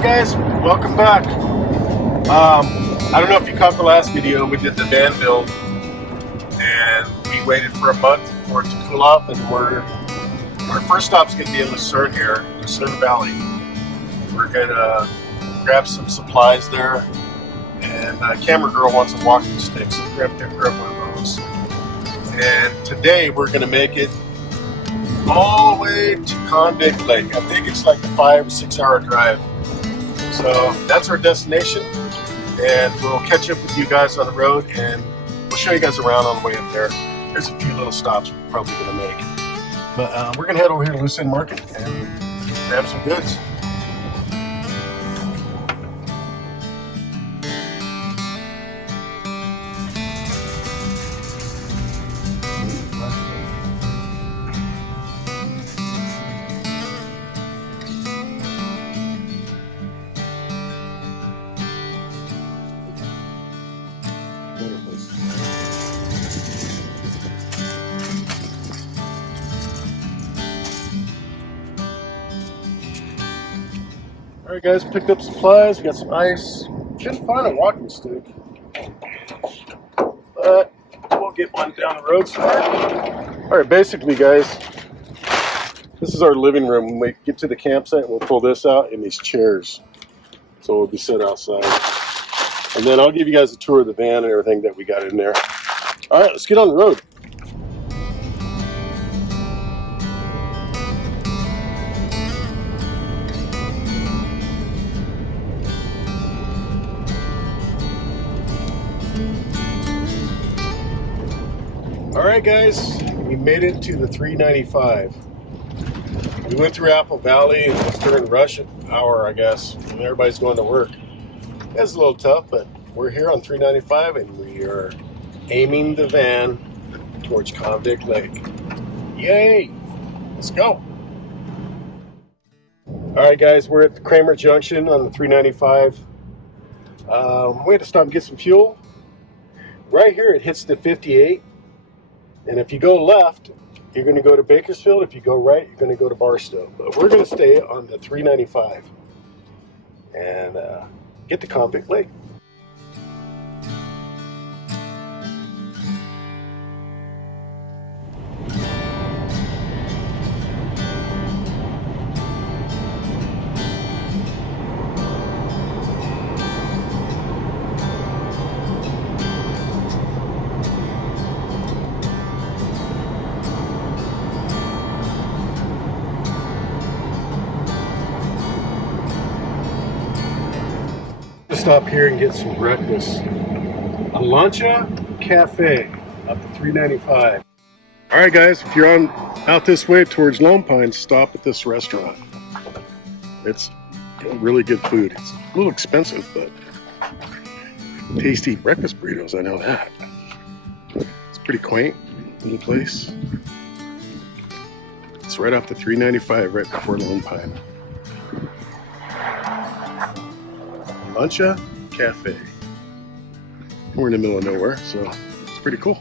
Hey guys, welcome back. I don't know if you caught the last video. We did the van build and we waited for a month for it to cool off, and our first stop's going to be in Lucerne here, Lucerne Valley. We're going to grab some supplies there, and Camera Girl wants a walking stick, so we're going to pick her up one of those. And today we're going to make it all the way to Convict Lake. I think it's like a 5 or 6 hour drive. So that's our destination, and we'll catch up with you guys on the road, and we'll show you guys around on the way up there. There's a few little stops we're probably going to make. But we're going to head over here to Lucerne Market and grab some goods. Alright guys, picked up supplies, we got some ice. Couldn't find a walking stick, but we'll get one down the road somewhere. Alright, basically guys, this is our living room. When we get to the campsite, we'll pull this out in these chairs. So we'll be set outside. And then I'll give you guys a tour of the van and everything that we got in there. Alright, let's get on the road. Alright guys, we made it to the 395. We went through Apple Valley, and it's during rush hour, I guess, and everybody's going to work. It's a little tough, but we're here on 395 and we are aiming the van towards Convict Lake. Yay! Let's go! Alright guys, we're at the Kramer Junction on the 395. We had to stop and get some fuel. Right here it hits the 58. And if you go left, you're going to go to Bakersfield. If you go right, you're going to go to Barstow. But we're going to stay on the 395 and get to Convict Lake. Stop here and get some breakfast. Alancha Cafe up to 395. Alright guys, if you're out this way towards Lone Pine, stop at this restaurant. It's really good food. It's a little expensive, but tasty breakfast burritos, I know that. It's pretty quaint little place. It's right off the 395, right before Lone Pine. Alancha Cafe. We're in the middle of nowhere, so it's pretty cool.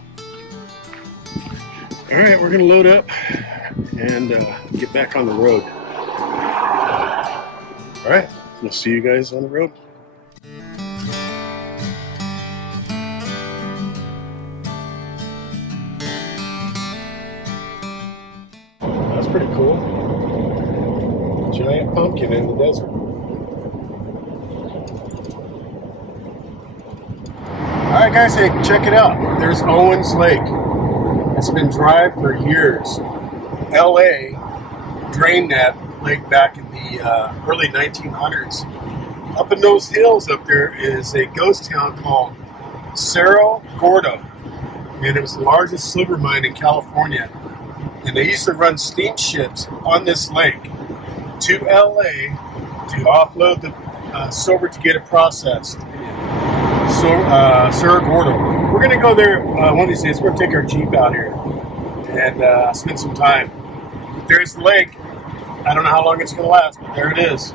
Alright, we're gonna load up and get back on the road. Alright, we'll see you guys on the road. That's pretty cool. Giant pumpkin in the desert. Alright guys, hey, check it out. There's Owens Lake. It's been dry for years. LA drained that lake back in the early 1900s. Up in those hills up there is a ghost town called Cerro Gordo. And it was the largest silver mine in California. And they used to run steamships on this lake to LA to offload the silver to get it processed. Cerro Gordo. We're going to go there one of these days. We're going to take our Jeep out here and spend some time. There's the lake. I don't know how long it's going to last, but there it is.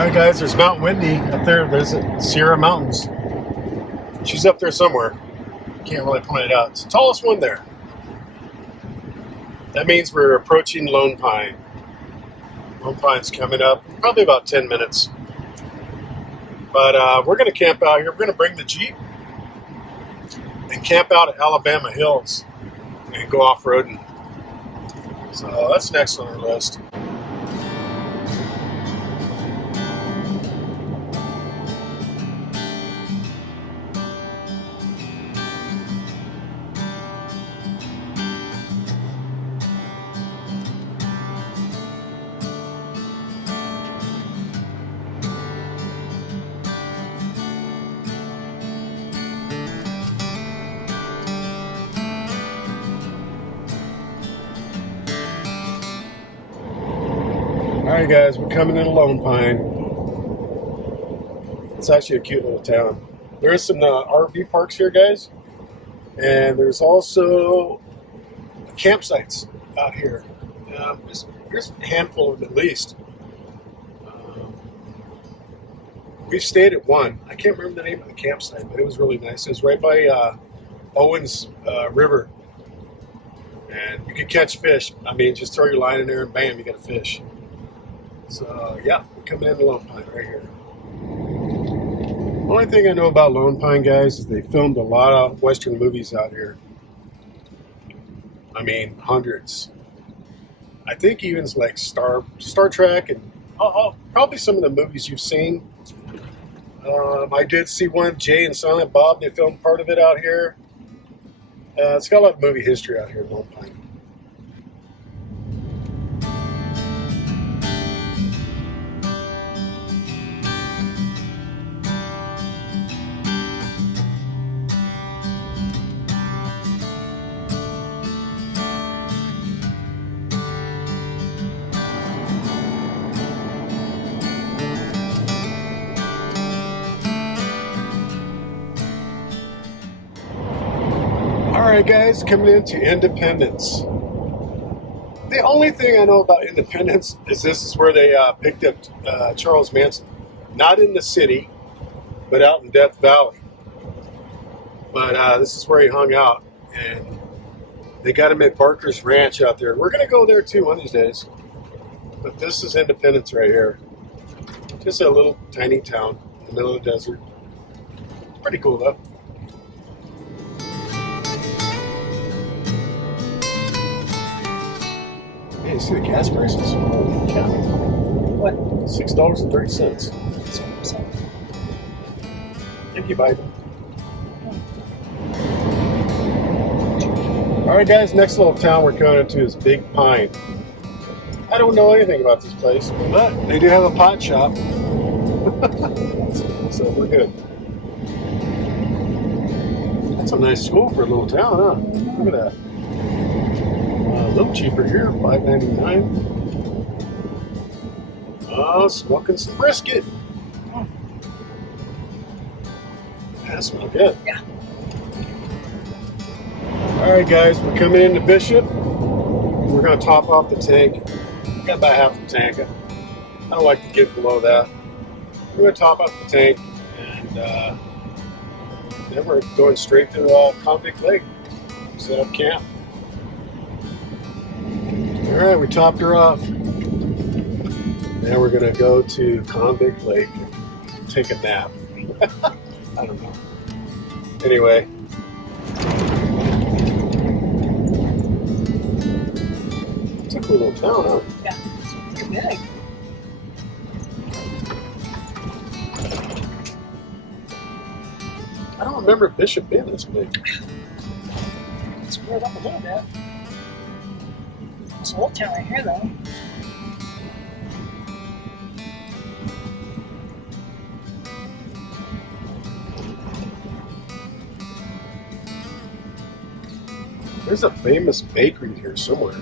Alright guys, there's Mount Whitney up there. There's the Sierra Mountains. She's up there somewhere. Can't really point it out. It's the tallest one there. That means we're approaching Lone Pine. Lone Pine's coming up. Probably about 10 minutes. But we're going to camp out here. We're going to bring the Jeep and camp out at Alabama Hills and go off-roading. So that's next on our list. Alright guys, we're coming into Lone Pine. It's actually a cute little town. There is some RV parks here, guys. And there's also campsites out here. There's a handful of them at least. We've stayed at one. I can't remember the name of the campsite, but it was really nice. It was right by Owens River. And you can catch fish. I mean, just throw your line in there and bam, you got a fish. So, yeah, we're coming into Lone Pine right here. The only thing I know about Lone Pine, guys, is they filmed a lot of Western movies out here. I mean, hundreds. I think even like Star Trek and probably some of the movies you've seen. I did see one, Jay and Silent Bob. They filmed part of it out here. It's got a lot of movie history out here in Lone Pine. Alright guys, coming into Independence. The only thing I know about Independence is this is where they picked up Charles Manson. Not in the city, but out in Death Valley. But this is where he hung out. And they got him at Barker's Ranch out there. We're going to go there too one of these days. But this is Independence right here. Just a little tiny town in the middle of the desert. It's pretty cool though. Hey, you see the gas prices? Holy cow. What? $6.30. Thank you, Biden. Alright guys, next little town we're coming into is Big Pine. I don't know anything about this place, but they do have a pot shop. So we're good. That's a nice school for a little town, huh? Look at that. A little cheaper here, $5.99. Oh, smoking some brisket. That smells good. Yeah. Alright guys, we're coming into Bishop. We're going to top off the tank. We got about half the tank. I don't like to get below that. We're going to top off the tank and then we're going straight to Convict Lake. Set up camp. Alright, we topped her off. Now we're going to go to Convict Lake and take a nap. I don't know. Anyway. It's a cool little town, huh? Yeah, it's pretty big. I don't remember Bishop being this big. It's screwed up a little bit. It's a old town right here, though. There's a famous bakery here somewhere.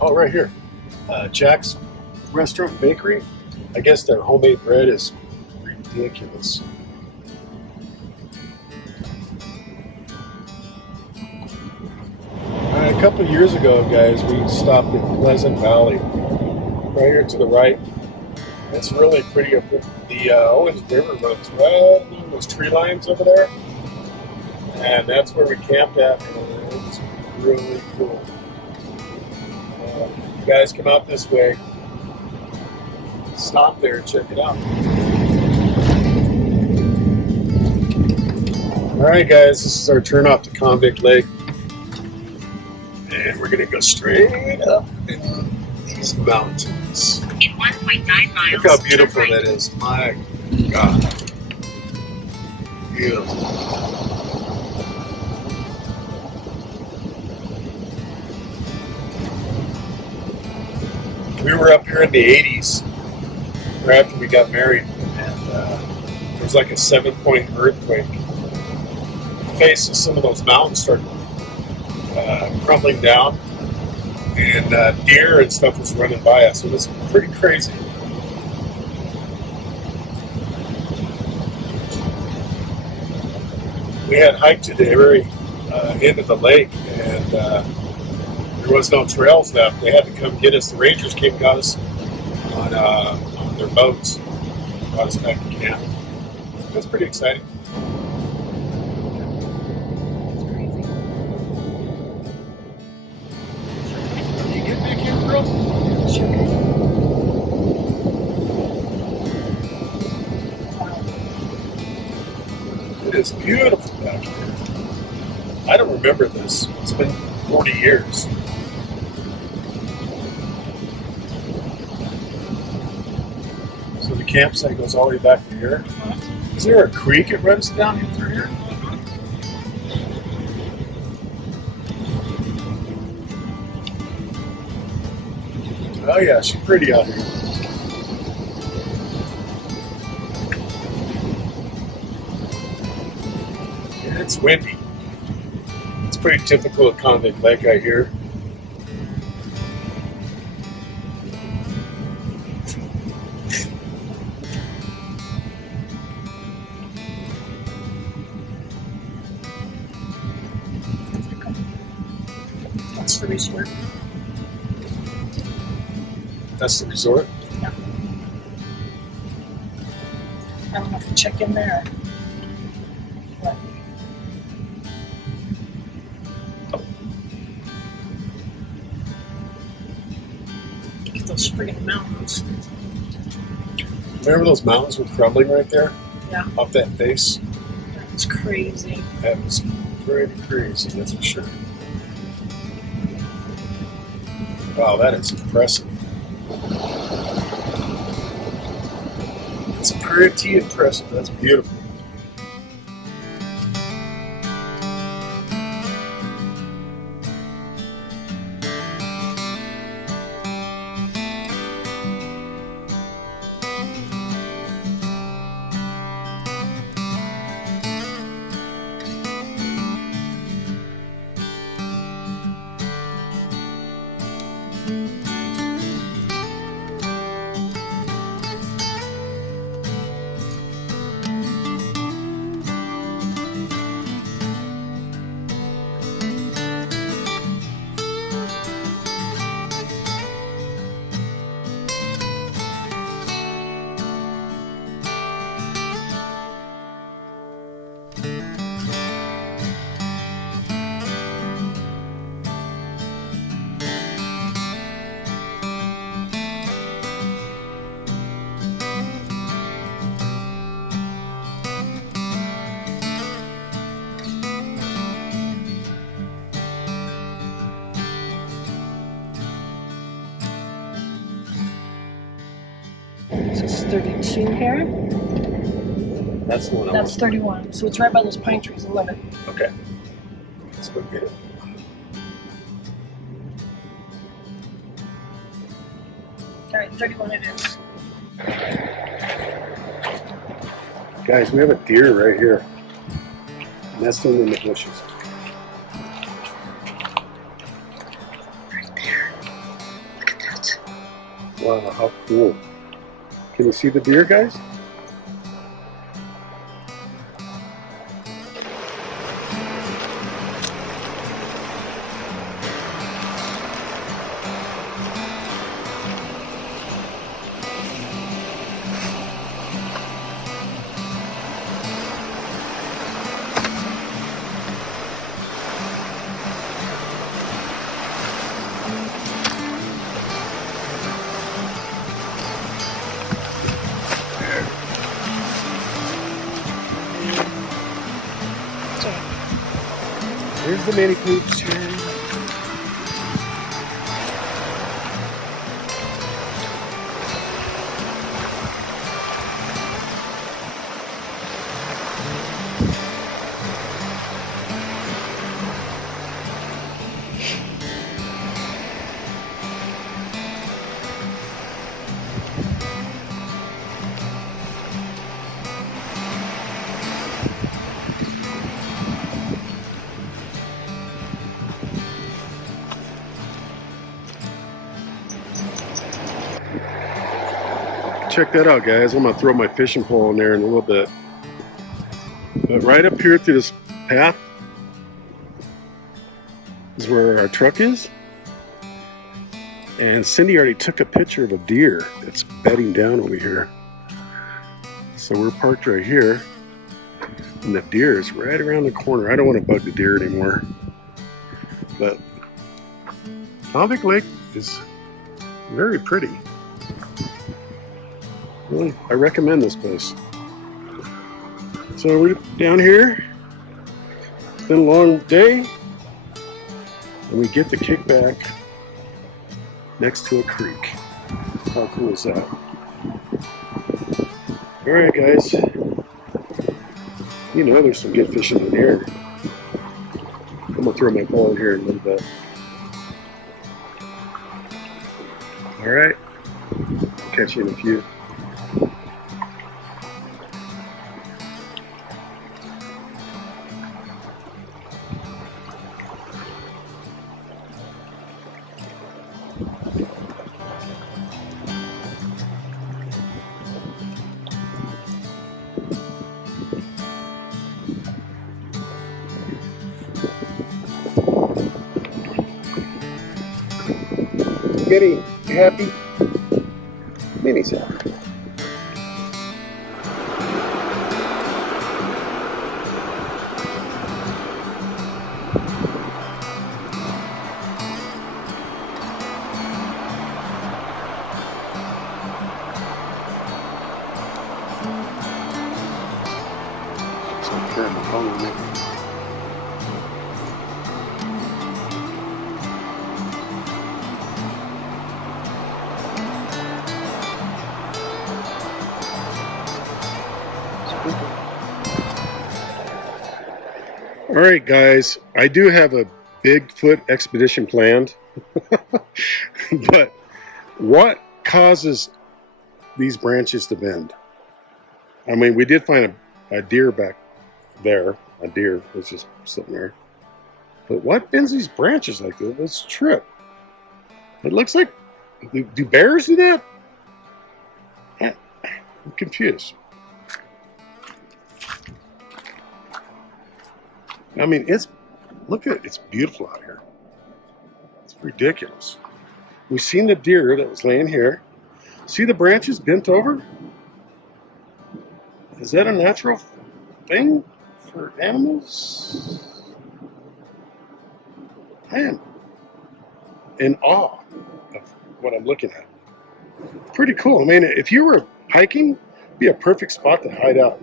Oh, right here. Jack's Restaurant Bakery. I guess their homemade bread is ridiculous. Alright A couple of years ago, guys, we stopped in Pleasant Valley, right here to the right. It's really pretty up there. The Owens River runs right along those tree lines over there, and that's where we camped at. And it was really cool. You guys come out this way, stop there and check it out. All right, guys, this is our turn off to Convict Lake. And we're going to go straight up in these mountains. In 1.9 miles. Look how beautiful that is. My God. Beautiful. We were up here in the 80s, right after we got married, and there was like a 7-point earthquake. The face of some of those mountains started crumbling down, and deer and stuff was running by us. It was pretty crazy. We had hiked to the very end of the lake, and there was no trails left. They had to come get us. The rangers came and got us on their boats, brought us back to camp. It was pretty exciting. You get back here, girl? Sure. It is beautiful back here. I don't remember this. It's been 40 years. So the campsite goes all the way back to here. Is there a creek that runs down through here? Oh yeah, she's pretty out here. Yeah, it's windy. It's pretty typical of Convict Lake, I hear. That's the resort. That's the resort? Yeah. I don't know if you check in there. But look at those friggin' mountains. Remember those mountains were crumbling right there? Yeah. Off that face? That's crazy. That was pretty crazy, that's for sure. Wow, that is impressive. It's pretty impressive. That's beautiful. This is 32 here. That's the one I That's want. 31. So it's right by those pine trees in Lemon. Okay. Let's go get it. All right, 31 it is. Guys, we have a deer right here. Nestling in the bushes. Right there. Look at that. Wow, how cool. Can you see the deer, guys? Here's the mini poops here. Check that out, guys. I'm gonna throw my fishing pole in there in a little bit. But right up here through this path is where our truck is. And Cindy already took a picture of a deer that's bedding down over here. So we're parked right here. And the deer is right around the corner. I don't want to bug the deer anymore. But Convict Lake is very pretty. Really, I recommend this place. So we're down here. It's been a long day. And we get the kickback next to a creek. How cool is that? Alright guys. You know there's some good fishing in here. I'm gonna throw my pole in here in a little bit. Alright. Catch you in a few. Minnie, you happy? Minnie's happy. Some terrible phone, Minnie. Alright guys, I do have a Bigfoot expedition planned, but what causes these branches to bend? I mean, we did find a deer back there, a deer was just sitting there, but what bends these branches like this? Let's trip. It looks like, do bears do that? I'm confused. I mean, look at it, it's beautiful out here. It's ridiculous. We've seen the deer that was laying here. See the branches bent over? Is that a natural thing for animals? I am in awe of what I'm looking at. Pretty cool. I mean, if you were hiking, it'd be a perfect spot to hide out.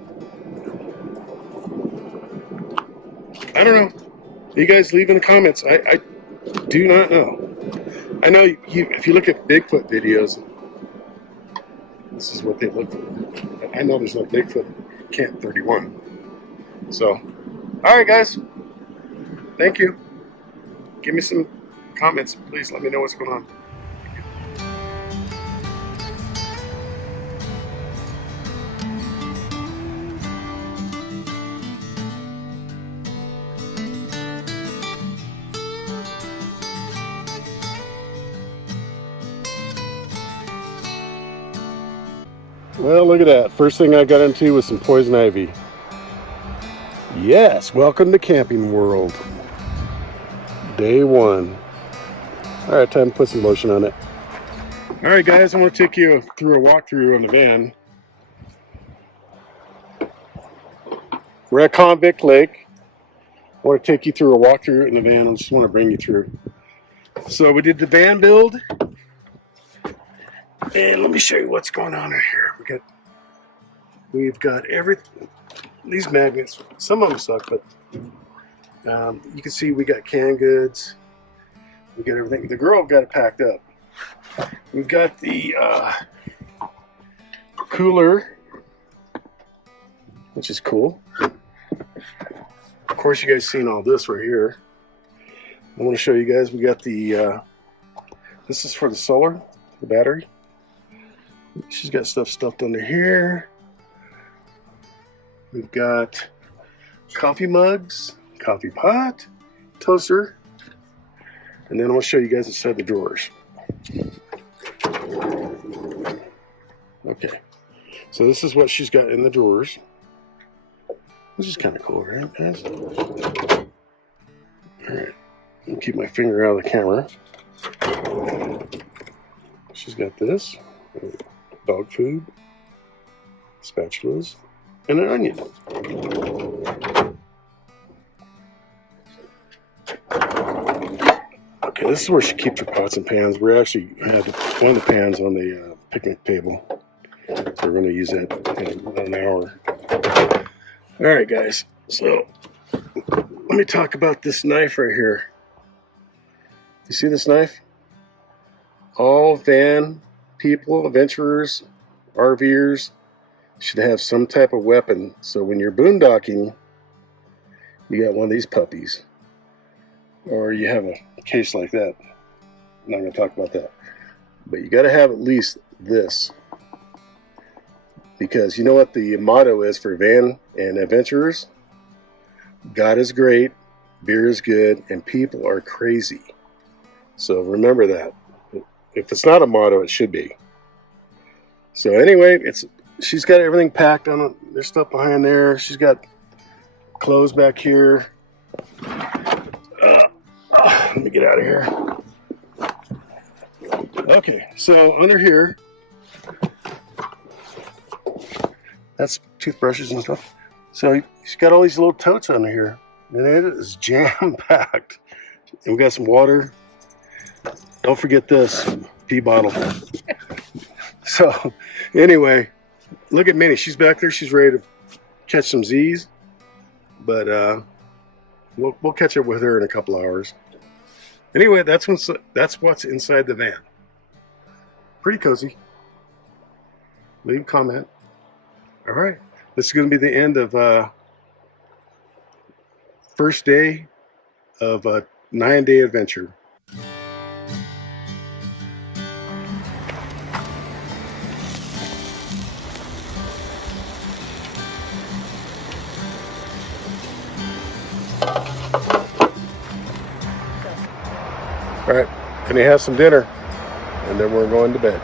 I don't know. You guys leave in the comments. I do not know. I know if you look at Bigfoot videos, this is what they look like. But I know there's no Bigfoot at Camp 31. So, all right, guys. Thank you. Give me some comments. Please let me know what's going on. Well, look at that. First thing I got into was some poison ivy. Yes, welcome to Camping World. Day one. All right, time to put some lotion on it. All right, guys, I want to take you through a walkthrough on the van. We're at Convict Lake. I want to take you through a walkthrough in the van. I just want to bring you through. So we did the van build. And let me show you what's going on in here. We've got everything. These magnets, some of them suck, but You can see we got canned goods. We got everything. The girl got it packed up. We've got the cooler, which is cool. Of course, you guys seen all this right here. I want to show you guys. We got the. This is for the solar, the battery. She's got stuff stuffed under here. We've got coffee mugs, coffee pot, toaster, and then I'm going to show you guys inside the drawers. Okay, so this is what she's got in the drawers. This is kind of cool, right, guys? All right, I'll keep my finger out of the camera. She's got this, dog food, spatulas, and an onion. Okay, this is where she keeps her pots and pans. We actually had one of the pans on the picnic table, so we're going to use that in about an hour. All right, guys, so let me talk about this knife right here. You see this knife? All van people, adventurers, RVers should have some type of weapon. So when you're boondocking, you got one of these puppies, or you have a case like that. I'm not going to talk about that, but you got to have at least this, because you know what the motto is for van and adventurers? God is great, beer is good, and people are crazy. So remember that. If it's not a motto, it should be. So anyway, she's got everything packed on. There's stuff behind there. She's got clothes back here. Let me get out of here. Okay, so under here, that's toothbrushes and stuff. So she's got all these little totes under here, and it is jam-packed. And we got some water. Don't forget this pee bottle. So anyway, look at Minnie. She's back there. She's ready to catch some Z's, but we'll catch up with her in a couple hours. Anyway, that's what's inside the van. Pretty cozy. Leave a comment. All right, this is going to be the end of first day of a 9-day adventure. All right, gonna have some dinner, and then we're going to bed.